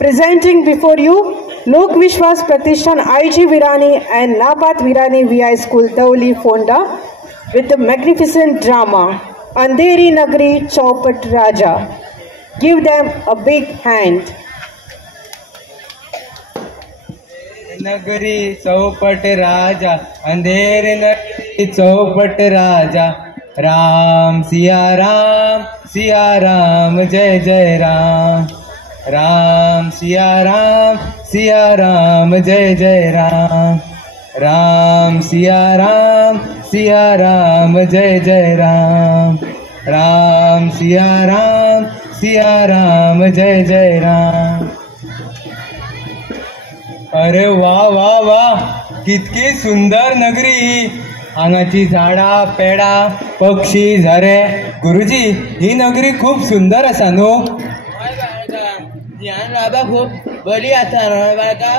Presenting before you Lok Vishwas Pratishthan IG Virani and Nabat Virani VI School Dauli Fonda with the magnificent drama Andheri Nagari Chaupat Raja. Give them a big hand. नगरी चौपट राजा अंधेर नगरी चौपट राजा राम सिया राम जय जय राम राम सिया राम जय जय राम राम सिया राम जय जय राम राम सिया राम जय जय राम। अरे वाह वाह वाह, कितकी सुंदर नगरी ही. हांगाची झाडां पेडां पक्षी झरे. गुरुजी, ही नगरी खूप सुंदर आसा न्हू? ध्यान बाबा खूप बरी आसा न्हू बाळका.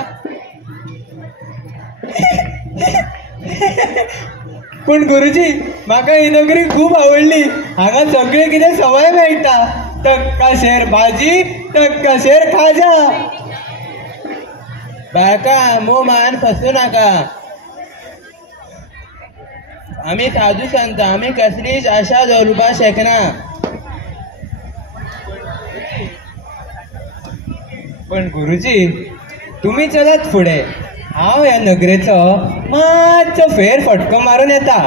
पण गुरुजी, म्हाका ही नगरी खूप आवडली. हांगा सगळे कितें सवाय मेळटा. टक्काशेर भाजी, टक्काशेर खाजा. बाळका, मोह मान फसू नाका. आम्ही साधू संत, आम्ही कसलीच आशा दवरपाक शकना. पण गुरुजी, तुम्ही चलत फुडे. हांव ह्या नगरेचो मातसो फेर फटको मारून येता.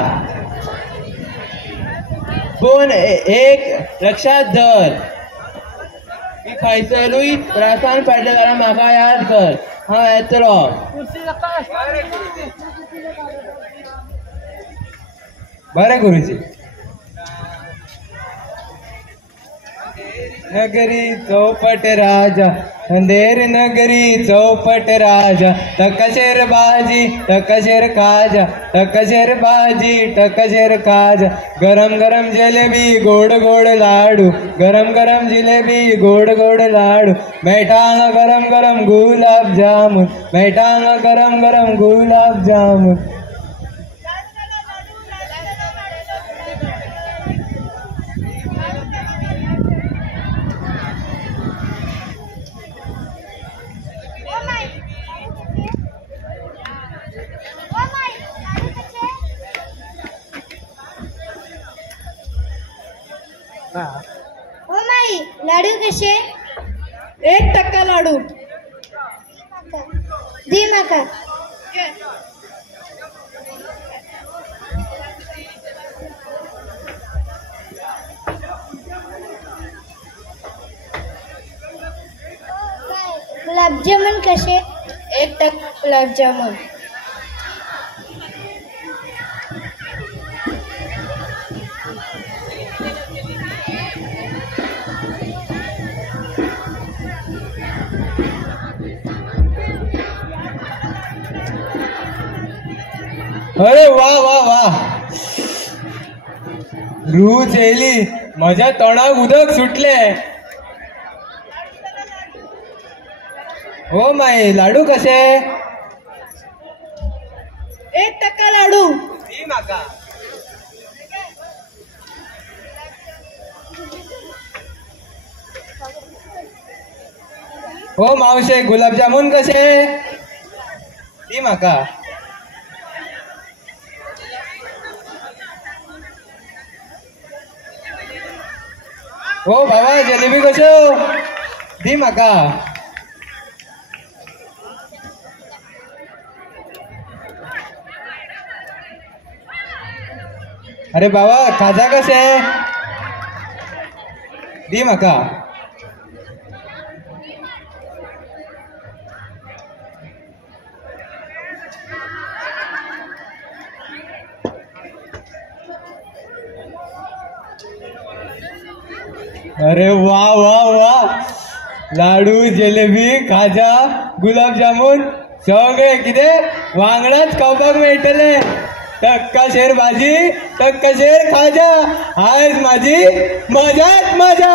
पूण एक लक्षात धर, की खंयसरूय त्रासान पडले जाल्यार म्हाका याद कर. हांव येतलो. बरें गुरुजी. नगरी चौपट राजा अंधेर नगरी चौपट राजा टक्काशेर भाजी टक्काशेर खाजा टक्काशेर भाजी टक्काशेर खाजा गरम गरम जिलेबी गोड गोड लाडू गरम गरम जिलेबी गोड गोड लाडू मेळटा हांगा गरम गरम गुलाब जामुन मेळटा हांगा गरम गरम गुलाब जामुन. ओ माई, लाडू कसे? 1% लाडू. दी माका. गुलाबजामुन कसे? 1% गुलाबजामुन. अरे वाह वाह वाह, रूच येयली. म्हज्या तोंडाक उदक सुटले. हो माई, लाडू कसे? 1% लाडू. दी म्हाका. हो मावशे, गुलाबजामुन कसे? दी म्हाका. हो बाबा, जलेबी कश्यो? दी म्हाका. अरे बाबा, खाजा कसे? दी म्हाका. अरे वाह वाह वाह, लाडू जिलेबी खाजा गुलाबजामुन सगळे कितें वांगडाच खावपाक मेळटले. टक्काशेर भाजी टक्काशेर खाजा. आयज माझी मजाच मजा.